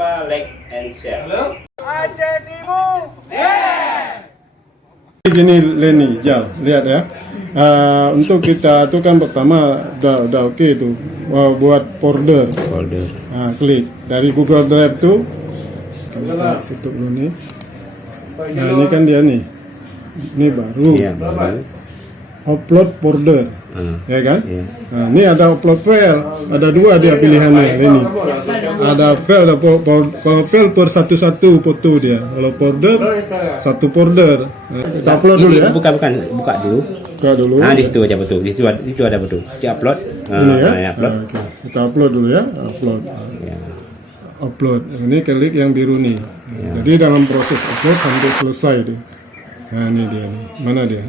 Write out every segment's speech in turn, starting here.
lupa like and share. Gini Leni, Jal, lihat ya. Untuk kita itu kan pertama udah oke itu buat folder. Klik dari Google Drive tuh. Kita tutup dulu nih. Nah ini kan dia nih. Ini baru. Iya, baru. Upload folder. Ya kan? Iya. Nah, ini ada upload file. Ada dua dia pilihannya Leni. Ada file, kalau file per satu foto dia. Kalau folder satu folder. Nah, kita upload dulu ya. Buka dulu. Buka dulu. Nah, di situ aja betul. Di situ ada betul. Di upload. Ini ya. Upload. Oke. Kita upload dulu ya. Upload. Ya. Upload. Ini klik yang biru nih. Jadi dalam proses upload sampai selesai deh. Nah, ini dia nih. Mana dia?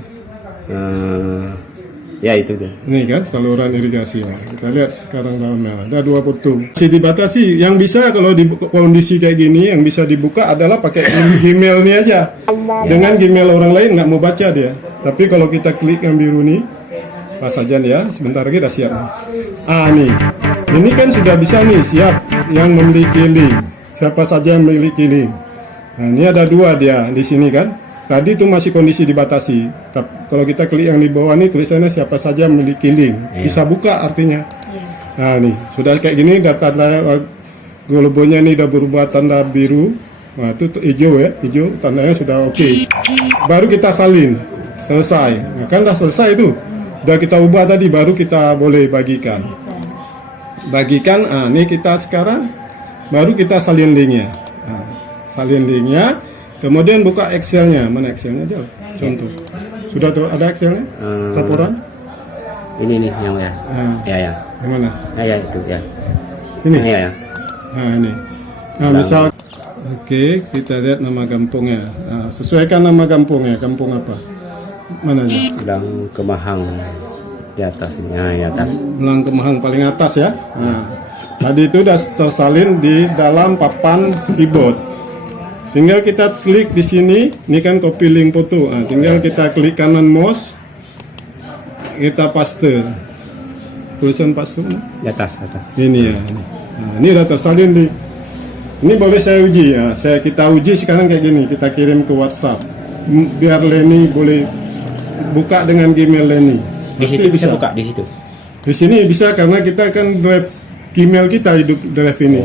Ya itu tuh. Ini kan saluran irigasi. Nah, kita lihat sekarang dalamnya ada dua foto. Masih dibatasi. Yang bisa kalau di kondisi kayak gini yang bisa dibuka adalah pakai Gmail nih aja. Dengan Gmail orang lain nggak mau baca dia. Tapi kalau kita klik yang biru nih, pas saja ya. Sebentar lagi udah siap. Nih. Ini kan sudah bisa nih siap yang memiliki link. Siapa saja yang memiliki link. Nah, ini ada dua dia di sini kan. Tadi itu masih kondisi dibatasi. Tapi kalau kita klik yang di bawah ini tulisannya siapa saja memiliki link. Bisa buka artinya. Nah nih sudah kayak gini data globonya ini udah berubah tanda biru. Nah itu hijau ya, hijau tandanya sudah oke. Baru kita salin. Selesai. Nah, kan udah selesai itu. Udah kita ubah tadi baru kita boleh bagikan. Bagikan. Ini kita sekarang baru kita salin linknya. Salin linknya. Kemudian buka Excelnya, mana Excelnya aja? Contoh, sudah tuh ada Excelnya? Laporan? Ini nih yang ya. Ya. Yang mana? Ya itu ya. Ini? Ya. Nah ini. Nah misal, oke kita lihat nama kampungnya. Nah, sesuaikan nama kampungnya. Kampung apa? Mana ya? Belang Kemahang di atas nih. Nah, di atas. Belang Kemahang paling atas ya. Nah, tadi itu sudah tersalin di dalam papan keyboard. Tinggal kita klik di sini, ini kan copy link foto. Nah, tinggal kita klik kanan mouse, kita paste. Tulisan paste Di atas. ini ya. Nah, ini udah tersalin di. Ini boleh saya uji ya. Kita uji sekarang kayak gini. Kita kirim ke WhatsApp. Biar Leni boleh buka dengan Gmail Leni. Di situ bisa buka di situ. Di sini bisa karena kita kan drive Gmail kita hidup drive ini.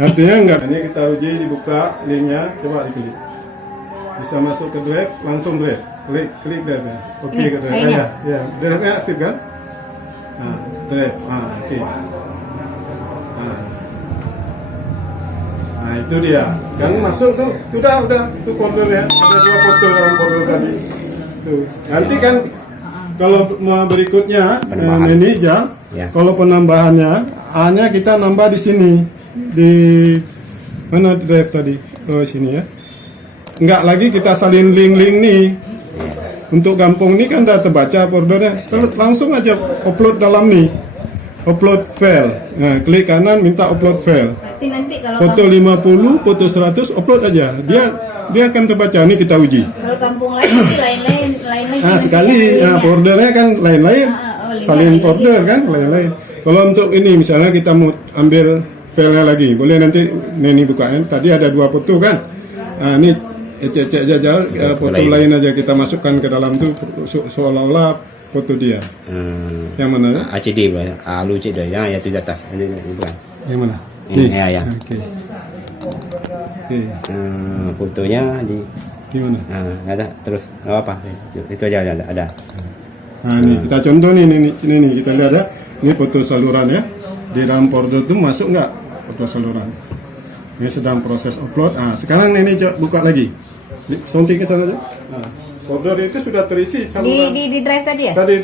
Artinya enggak. Ini kita uji dibuka linknya, coba diklik. Bisa masuk ke drive, langsung drive. Klik drive. Oke ke drive. Ya, drive-nya aktif kan? Nah, drive. Oke. Nah, itu dia. Kan masuk tuh. Udah itu foldernya. Ada dua foto dalam folder tadi. Tuh. Nanti kan kalau berikutnya ini ya. Kalau penambahannya, A-nya kita nambah di sini. Di mana drive tadi? Sini ya. Enggak lagi kita salin link-link nih. Untuk kampung ini kan udah terbaca foldernya. Langsung aja upload dalam nih. Upload file. Nah, klik kanan minta upload file. Nanti kalau foto 50, foto 100 upload aja. Dia akan terbaca. Ini kita uji. Kalau kampung lain nanti lain-lain. Sekali foldernya kan lain-lain. Salin folder kan lain-lain. Kalau untuk ini misalnya kita mau ambil filenya lagi, boleh nanti Neni bukain. Tadi ada dua foto kan. Nah ini ecek aja foto lain aja kita masukkan ke dalam tuh seolah-olah foto dia. Yang mana? ACD ya, lucu deh. Yang itu di atas. Yang mana? Ini ya. Oke. Fotonya di gimana? Ada terus apa? Itu aja ada. Nah ini kita contoh nih kita lihat ya. Ini foto saluran ya. Di dalam folder itu masuk nggak foto saluran? Ini sedang proses upload. Sekarang ini buka lagi. Suntik ke sana aja. Folder itu sudah terisi saluran. Di drive tadi ya? Tadi.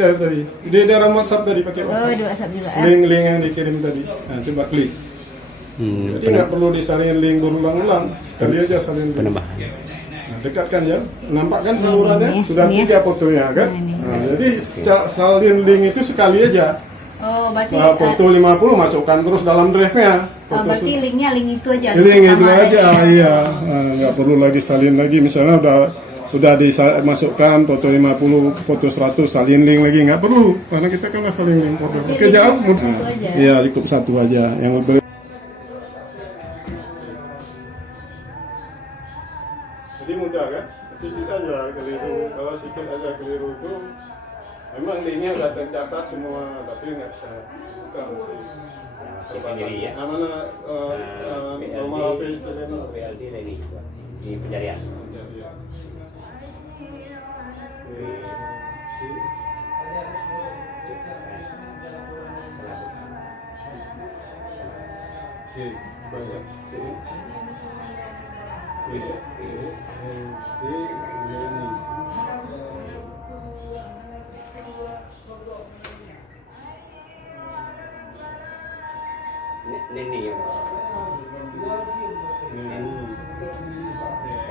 Di dalam WhatsApp tadi pakai WhatsApp. Di WhatsApp juga. Link yang dikirim tadi. Nah, coba klik. Jadi nggak perlu disalin link berulang-ulang. Sekali aja salin. Penambahan. Nah, dekatkan ya. Nampak kan salurannya? Sudah 3 fotonya kan? Jadi salin link itu sekali aja. Berarti foto 50 masukkan terus dalam drive-nya. Berarti linknya link itu aja. Link itu aja, iya. Nggak perlu lagi salin lagi. Misalnya udah dimasukkan foto 50, foto 100, salin link lagi nggak perlu. Karena kita kan salin link foto. Oke, jawab. Iya, cukup satu aja. Yang sedikit aja keliru itu. Memang linknya udah tercatat semua, tapi nggak bisa buka masih. sendiri ya. Namanya nomor HP Selena. PLD ini juga di pencarian. Jadi ya. Oke, banyak. Nini yang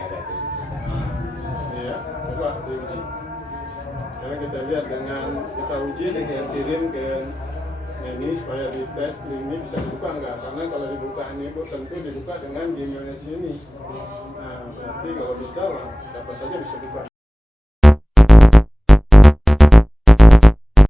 ada tuh. Ya, coba diuji. Sekarang kita lihat dengan kita uji dengan kirim ke ini supaya dites link ini bisa dibuka enggak? Karena kalau dibuka ini Bu, tentu dibuka dengan Gmailnya sendiri. Nah, berarti kalau bisa lah siapa saja bisa buka.